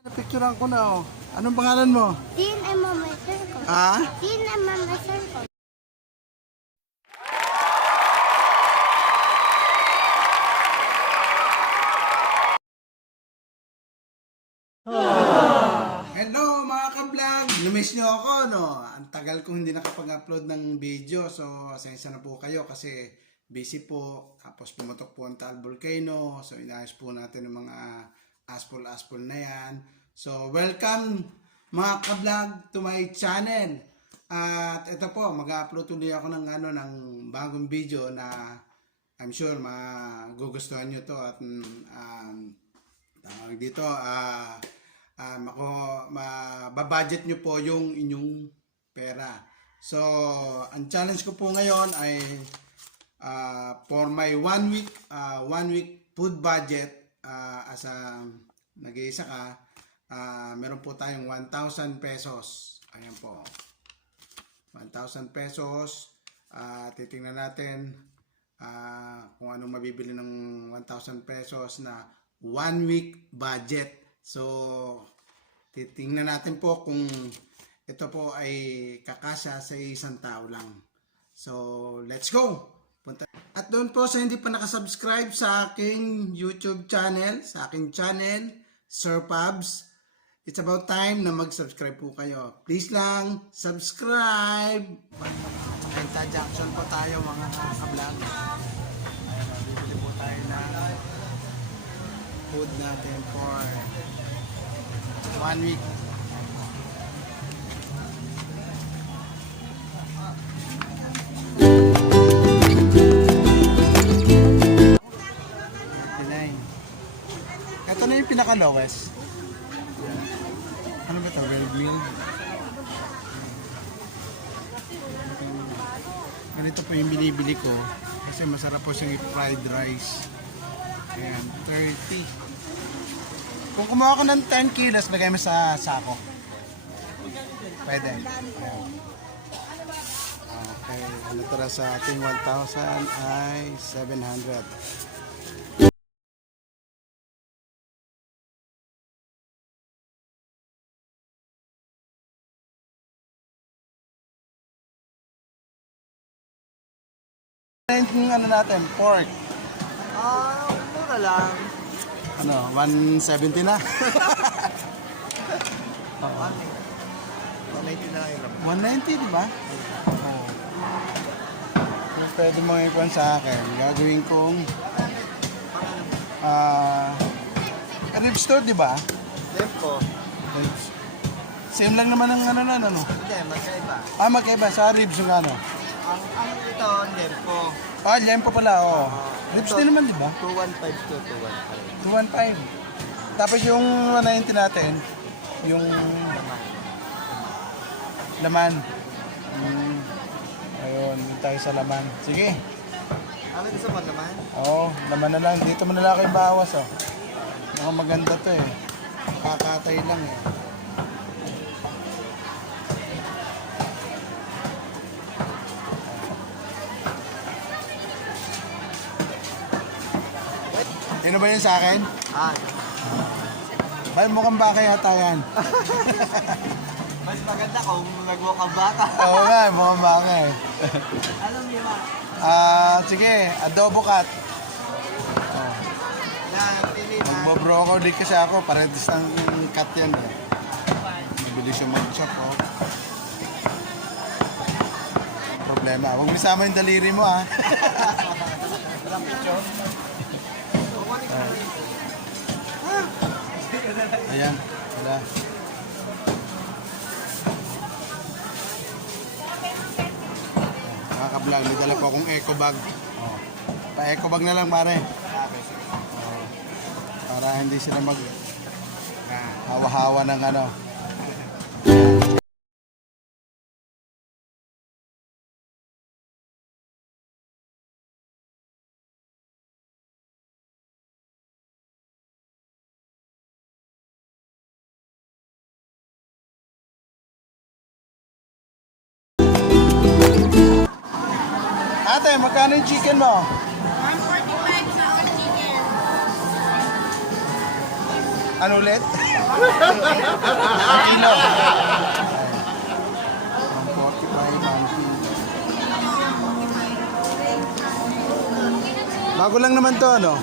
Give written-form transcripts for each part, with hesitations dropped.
Napicturean ko na oh. Anong pangalan mo? Din ay Mama Circle. Ha? Din ay Mama Circle. Hello mga ka-vlog! Numiss nyo ako, no? Ang tagal kong hindi nakapag-upload ng video. So, asensya na po kayo kasi busy po. Tapos pumutok po ang Taal Volcano. So, inayos po natin ng mga aspol-aspol na yan. So, welcome mga ka-vlog to my channel. At ito po, mag-upload tuloy ako ng, ng bagong video na I'm sure magugustuhan nyo to. At tawag dito, mababudget nyo po yung inyong pera. So, ang challenge ko po ngayon ay for my 1 week food budget, as a nag-iisa ka, meron po tayong 1,000 pesos. Ayan po. 1,000 pesos. Titingnan natin kung anong mabibili ng 1,000 pesos na 1 week budget. So, titingnan natin po kung ito po ay kakasya sa isang tao lang. So, let's go! At doon po sa hindi pa nakasubscribe sa aking YouTube channel, sa aking channel, Sir Pabs, it's about time na mag-subscribe po kayo. Please lang, subscribe! Kenta Jackson po tayo mga ka-vlog. Bibili po tayo na food natin for 1 week. Ito na yung pinaka-lowest. Ano ba ito? Well meal. Ganito po yung binibili ko. Kasi masarap po siyang fried rice. Ayan, 30. Kung kumuha ko ng 10 kilos, lagay mo sa sako. Pwede. Ayan. Okay, ang natira sa ating 1,000 ay 700. Yung ano natin, pork. Mura lang. Ano, 170 na? 190 na yun. 190, di ba? Oo. Kung pwede mo ipon sa akin, gagawin kong ribs to, di ba? Lempo. Same lang naman ang ano. Hindi, magkaiba. Magkaiba sa ribs yung ano. Ang ito, lempo. Lempo pala, oh. Ribs din naman, di ba? 215 to 215. 215. Tapos yung 190 natin, yung laman. Ayun, dito tayo sa laman. Sige. Ano gusto mo naman? Oo, laman na lang. Dito mo na lang kayo bawas, oh. Mukhang maganda to eh. Kakatay lang eh. Ano ba yun sa akin? Ay, mukhang baka yata yan. Mas maganda kung nag-walk baka. Oo nga, mukhang baka eh. Alam niyo ba? Sige, adobo cat. Pili na. Magbo-broccoli kasi ako, paredes ng cat yan eh. Mabilis yung mag-chop, oh. Problema, huwag misama yung daliri mo, ha. Walang picture. Ayan, wala. Nakaka-vlog, may dala po akong eco bag. Pa-eco bag na lang, pare. Para hindi sila hawa-hawa ng ano. Ate, magkano yung chicken mo? 145 sa all chicken. Ano ulit? Kilo. 145 Bago lang naman to, ano?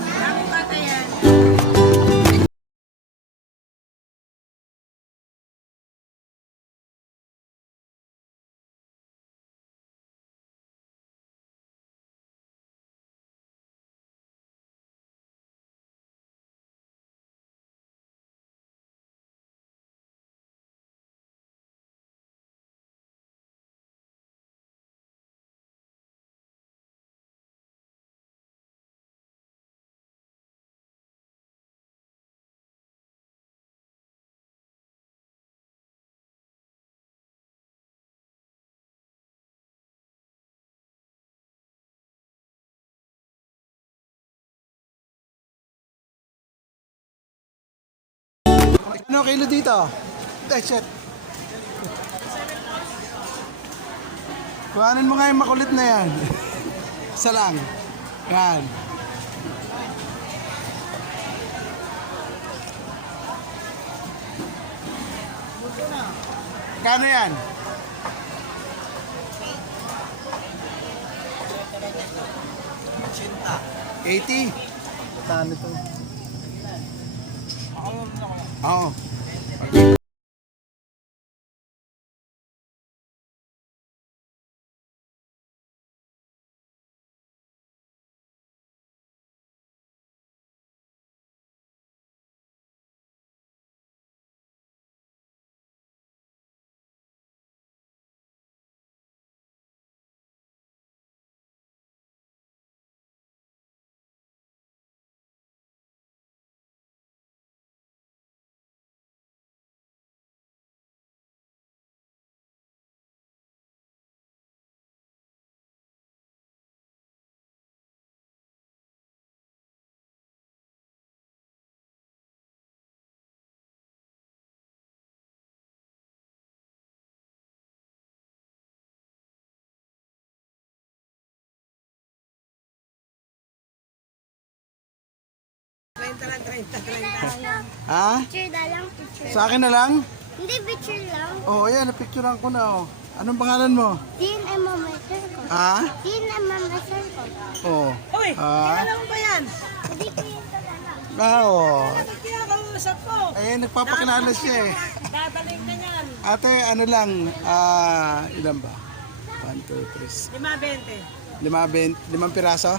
Ano kilo dito? Eh, shit. Kuhanin mo nga yung makulit na yan. Isa lang. Yan. Kano yan? 80. Kano to? Oo. Ha? Picture na lang, picture. Sa akin na lang? Hindi, picture lang. Oo, oh, ayan. Napicturean ko na. Oh. Anong pangalan mo? Din ay mama circle. Ha? Din ay mama circle. Oo. Uy, kilala mo ba yan? Hindi ko yung talaga. Oo. Bakit kinakausap ko? Eh, nagpapakilala siya eh. Dadaling na yan. Ate, ano lang, ilan ba? 1, 2, 3. 5-20. 5 piraso?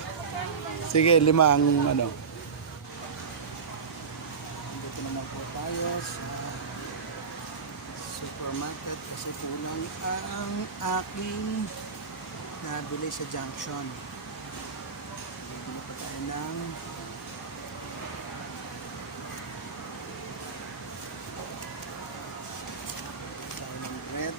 Sige, 5 ang ano. Dito naman po tayo sa supermarket kasi kulang ang aking nabili sa junction. Bibili pa tayo ng bread.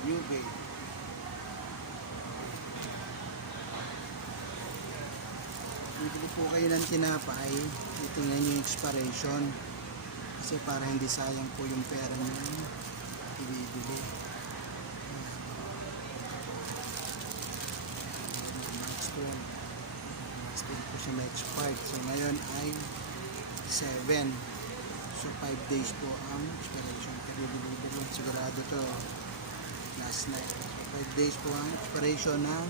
UV. Bibili po kayo ng tinapay, itingnan nyo yung expiration kasi para hindi sayang po yung pera nyo ibibili. March 12. March 12 po siya na-expired. So ngayon ay 7. So 5 days po ang expiration. Pero bibili sigurado to last night. 5 days po ang expiration ng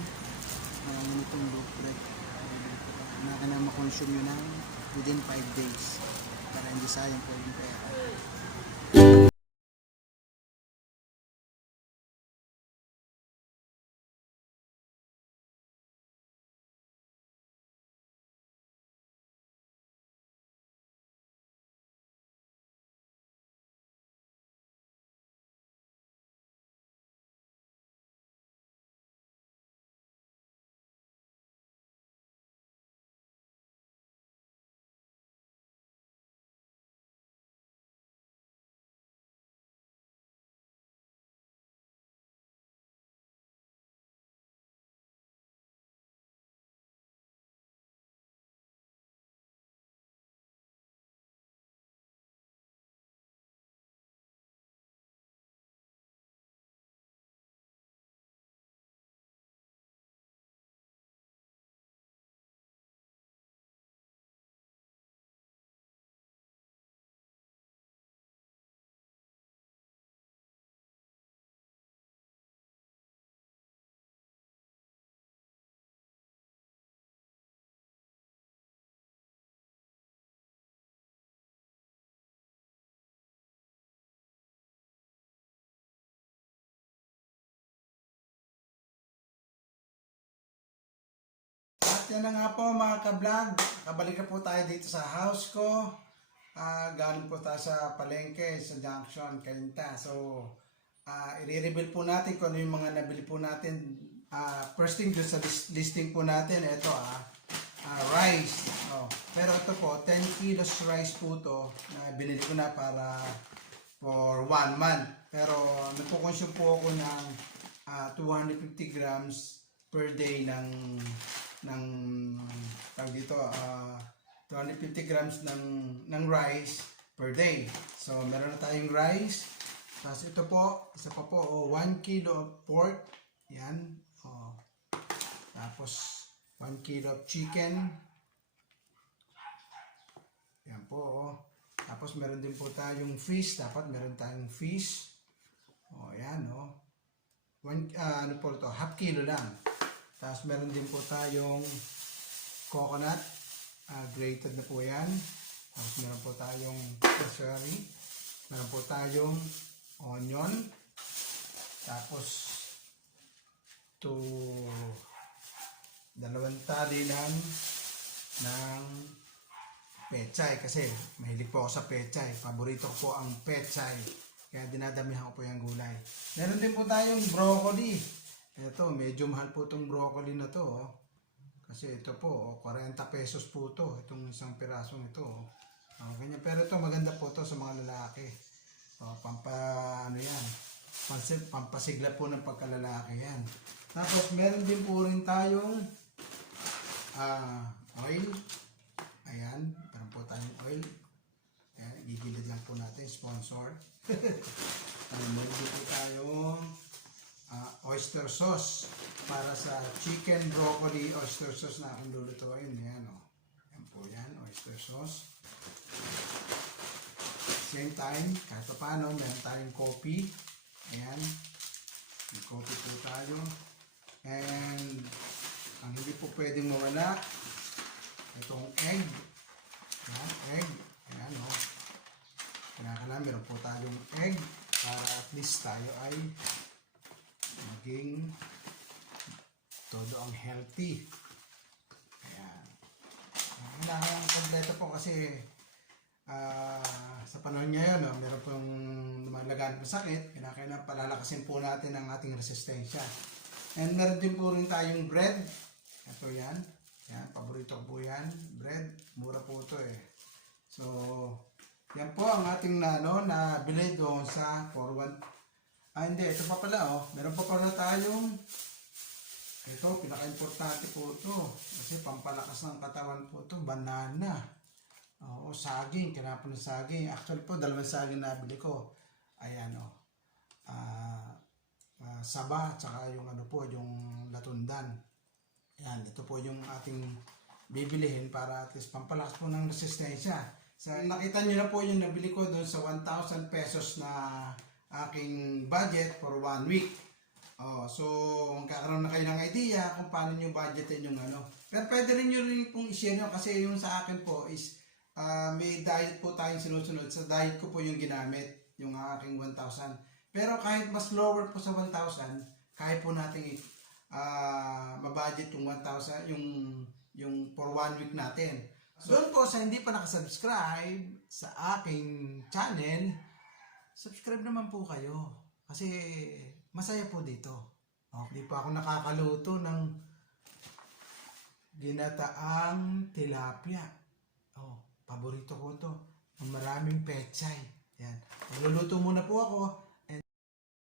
itong loaf bread. Na ka na makonsume yun ng within 5 days para hindi sayang po yung pera. yan na nga po mga ka-vlog. Kabalik na po tayo dito sa house ko. Galing po tayo sa palengke, sa junction, Cainta. So, i-reveal po natin kung ano yung mga nabili po natin. First thing doon sa listing po natin, ito rice. Pero ito po, 10 kilos rice po to na binili ko na para for 1 month. Pero nagpo-consume po ako ng 250 grams per day ng tawag dito 250 grams ng rice per day. So meron na tayong rice. Tapos ito po, isa pa po 1 kilo of pork. Yan. Tapos 1 kilo of chicken. Yan po. Tapos meron din po tayong fish. Dapat meron tayong fish. Yan ano po ito, half kilo lang. Tapos meron din po tayong coconut, grated na po yan. Tapos meron po tayong celery. Meron po tayong onion. Tapos dalawang tali ng pechay kasi mahilig po ako sa pechay. Paborito ko po ang pechay. Kaya dinadamihan ko po yung gulay. Meron din po tayong broccoli. Ito, medyo mahal po itong broccoli na to. Kasi ito po, 40 pesos po ito. Itong isang pirasong ito. Ganyan. Pero ito, maganda po ito sa mga lalaki. Pampasigla po ng pagkalalaki yan. Tapos, meron din po rin tayong oil. Ayan, meron po tayong oil. Ayan, gigilid lang po natin, sponsor. Meron din po tayong oyster sauce para sa chicken broccoli oyster sauce na aking lulutuin. Ayan Ayan po yan, oyster sauce. Same time, kahit pa paano, meron tayong coffee. Ayan, may coffee po tayo. And ang hindi po pwedeng mawala, itong egg. Ayan, egg. Ayan Kailangan meron po tayong egg para at least tayo ay maging todo ang healthy. Ayan. Kailangan kompleto po kasi sa panahon ngayon, meron pong lumalagaan po sakit. Kailangan palalakasin po natin ang ating resistensya. And meron din po rin tayong bread. Ito yan. Yan, paborito ko po yan. Bread. Mura po ito So, yan po ang ating nabili doon sa forward. Hindi, ito pa pala meron pa pala tayong ito, pinaka-importante po ito. Kasi pampalakas ng katawan po ito, banana. Saging, kailangan po ng saging. Actually po, 2 saging nabili ko. Ayan saba, tsaka yung yung latundan. Ayan, ito po yung ating bibilihin para at least pampalakas po ng resistensya. Nakita nyo na po yung nabili ko doon sa 1,000 pesos na aking budget for 1 week. So, magkakaroon na kayo ng idea kung paano nyo budgetin yung Pero pwede rin nyo rin pong i-share nyo kasi yung sa akin po is may diet po tayong sinusunod. Sa diet ko po yung ginamit, yung aking 1,000. Pero kahit mas lower po sa 1,000, kaya po natin mabudget yung 1,000, yung for 1 week natin. So, doon po sa hindi pa nakasubscribe sa aking channel, subscribe naman po kayo. Kasi masaya po dito. Hindi pa ako nakakaluto ng ginataang tilapia. Paborito ko to. Maraming pechay. Yan. Magluluto muna po ako.